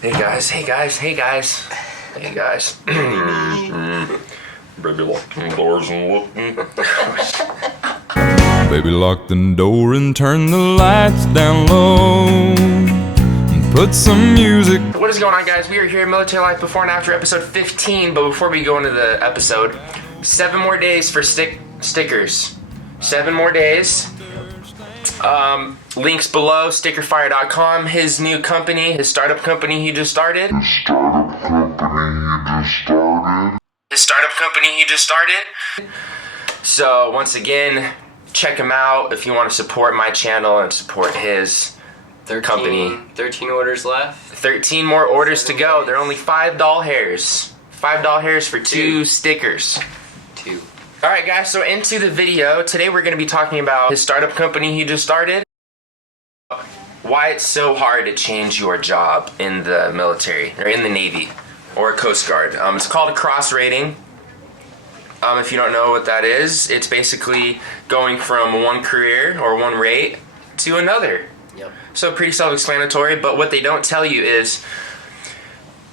Hey guys, hey guys, hey guys, hey guys. Baby, lock the doors and look. Baby, lock the door and turn the lights down low and put some music. What is going on, guys? We are here at Military Life Before and After episode 15, but before we go into the episode, 7 more days for stickers. 7 more days. Links below, stickerfire.com, his new company, his startup company he just started. So, once again, check him out if you want to support my channel and support his company. 13 orders left. 13 more orders to go. They're only $5 hairs. $5 hairs for 2 stickers. 2. Alright guys, so into the video. Today we're going to be talking about his startup company he just started. Why it's so hard to change your job in the military, or in the Navy, or Coast Guard. It's called a cross rating. If you don't know what that is, it's basically going from one career or one rate to another. Yep. So pretty self-explanatory, but what they don't tell you is,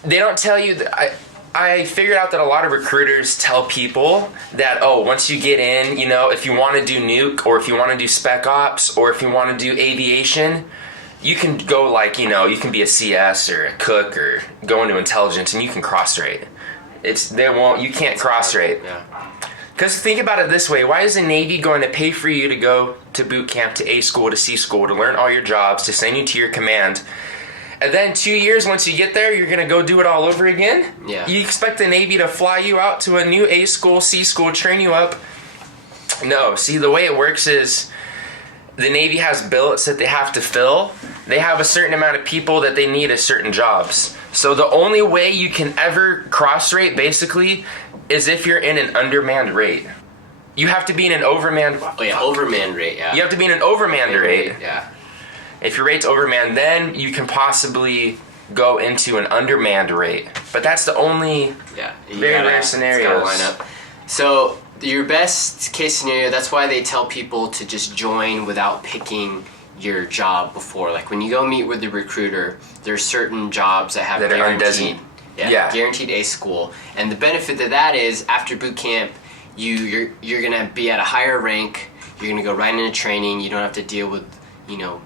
they don't tell you that I figured out that a lot of recruiters tell people that, oh, once you get in, you know, if you want to do nuke, or if you want to do spec ops, or if you want to do aviation, you can go like, you know, you can be a CS or a cook or go into intelligence and you can cross rate. You can't cross rate. Yeah. Because think about it this way, why is the Navy going to pay for you to go to boot camp, to A school, to C school, to learn all your jobs, to send you to your command? And then 2 years, once you get there, you're going to go do it all over again? Yeah. You expect the Navy to fly you out to a new A school, C school, train you up? No. See, the way it works is the Navy has billets that they have to fill. They have a certain amount of people that they need at certain jobs. So the only way you can ever cross-rate, basically, is if you're in an undermanned rate. You have to be in an overmanned... Oh yeah, overmanned rate, yeah. You have to be in an overmanned rate. Yeah. If your rate's overmanned, then you can possibly go into an undermanned rate. But that's the only very rare scenarios. Line up. So your best case scenario, that's why they tell people to just join without picking your job before. Like when you go meet with the recruiter, there's certain jobs that have that guaranteed, are guaranteed A school. And the benefit of that is after boot camp, you're gonna be at a higher rank. You're gonna go right into training. You don't have to deal with, you know,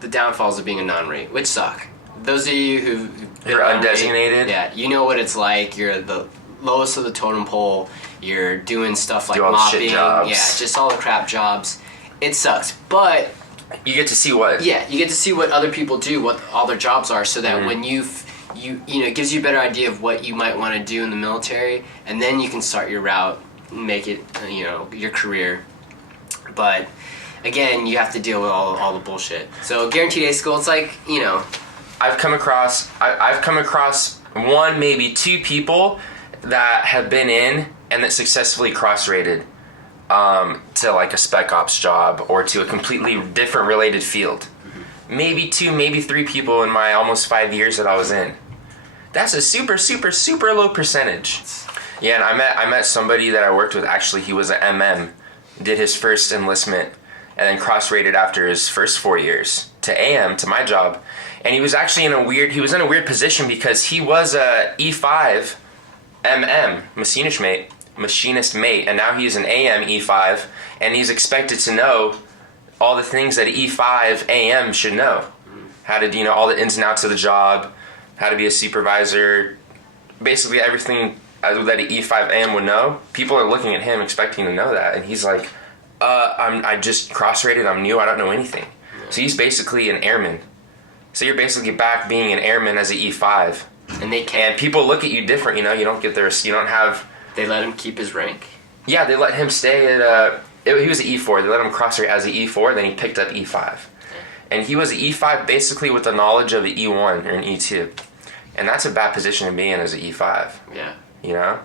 the downfalls of being a non-rate, which suck. Those of you who've been You're undesignated. yeah, you know what it's like. You're the lowest of the totem pole. You're doing stuff like all the mopping, shit jobs. just all the crap jobs. It sucks, but You get to see what... yeah, you get to see what other people do, what all their jobs are, so that when you know, it gives you a better idea of what you might want to do in the military, and then you can start your route, and make it, you know, your career. But again, you have to deal with all the bullshit. So guaranteed A school, it's like, you know, I've come across one, maybe 2 people that have been in and that successfully cross-rated to like a spec ops job or to a completely different related field. Maybe 2, maybe 3 people in my almost 5 years that I was in. That's a super, super, super low percentage. Yeah, and I met somebody that I worked with. Actually, he was an MM, did his first enlistment, and then cross-rated after his first 4 years to AM, to my job. And he was actually in a weird position because he was a E5 MM, machinist mate, and now he's an AM E5, and he's expected to know all the things that E5 AM should know. How to, you know, all the ins and outs of the job, how to be a supervisor, basically everything that an E5 AM would know. People are looking at him expecting to know that, and he's like, I just cross-rated, I'm new, I don't know anything. So he's basically an airman. So you're basically back being an airman as an E5. And people look at you different, you know, you don't have... they let him keep his rank. Yeah, they let him stay at, he was an E4, they let him cross-rate as an E4, then he picked up E5. And he was an E5 basically with the knowledge of an E1 or an E2. And that's a bad position to be in as an E5. Yeah. You know?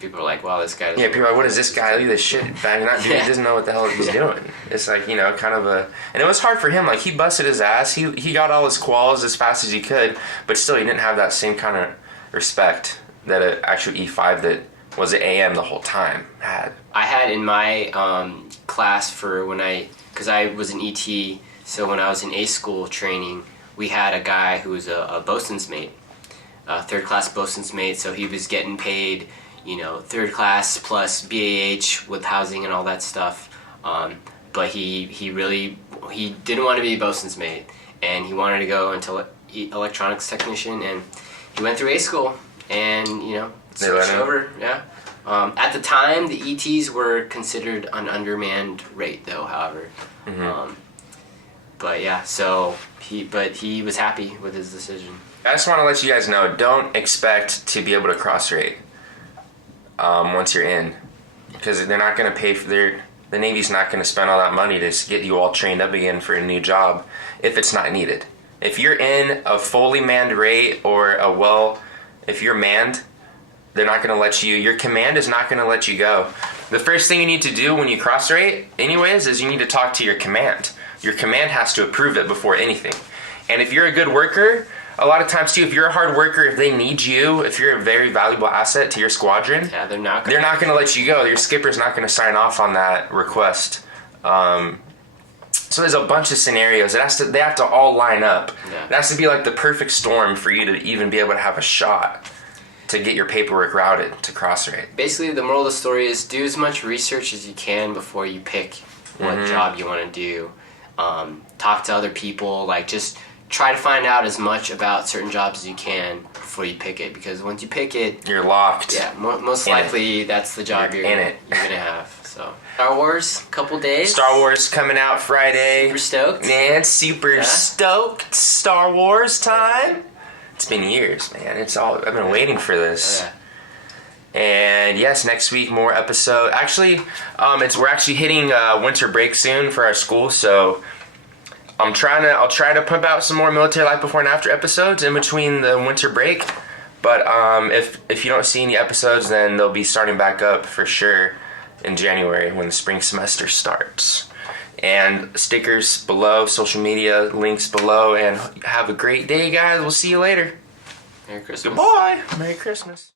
People are like, wow, this guy doesn't... Yeah, people are like, what is this guy? Look at this shit. He doesn't know what the hell he's doing. It's like, you know, kind of a... And it was hard for him. Like, he busted his ass. He got all his quals as fast as he could, but still, he didn't have that same kind of respect that an actual E5 that was an AM the whole time had. I had in my class for when because I was an ET, so when I was in A school training, we had a guy who was a bosun's mate, a third class bosun's mate. So he was getting paid, third class plus BAH with housing and all that stuff. But he didn't want to be a bosun's mate, and he wanted to go into electronics technician, and he went through A school, and switched over. Yeah. At the time, the ETs were considered an undermanned rate, though. However, but yeah, so he was happy with his decision. I just want to let you guys know, don't expect to be able to cross rate once you're in, because they're not going to pay for the Navy's not going to spend all that money to get you all trained up again for a new job if it's not needed. If you're in a fully manned rate or if you're manned, they're not going to let you, your command is not going to let you go. The first thing you need to do when you cross rate anyways is you need to talk to your command. Your command has to approve it before anything. And if you're a good worker, a lot of times too, if you're a hard worker, if they need you, if you're a very valuable asset to your squadron, they're not going to let you go. Your skipper's not going to sign off on that request. So there's a bunch of scenarios. They have to all line up. Yeah. It has to be like the perfect storm for you to even be able to have a shot to get your paperwork routed to cross rate. Basically, the moral of the story is do as much research as you can before you pick what job you want to do. Talk to other people. Just try to find out as much about certain jobs as you can before you pick it, because once you pick it, you're locked. Yeah, most likely that's the job you're gonna have. So Star Wars, couple days. Star Wars coming out Friday. Super stoked. Man, super stoked. Star Wars time. It's been years, man. I've been waiting for this. Yeah. And yes, next week more episode. Actually, we're actually hitting winter break soon for our school, so I'll try to pump out some more military life before and after episodes in between the winter break. But if you don't see any episodes, then they'll be starting back up for sure in January when the spring semester starts. And stickers below, social media links below, and have a great day, guys. We'll see you later. Merry Christmas. Goodbye. Merry Christmas.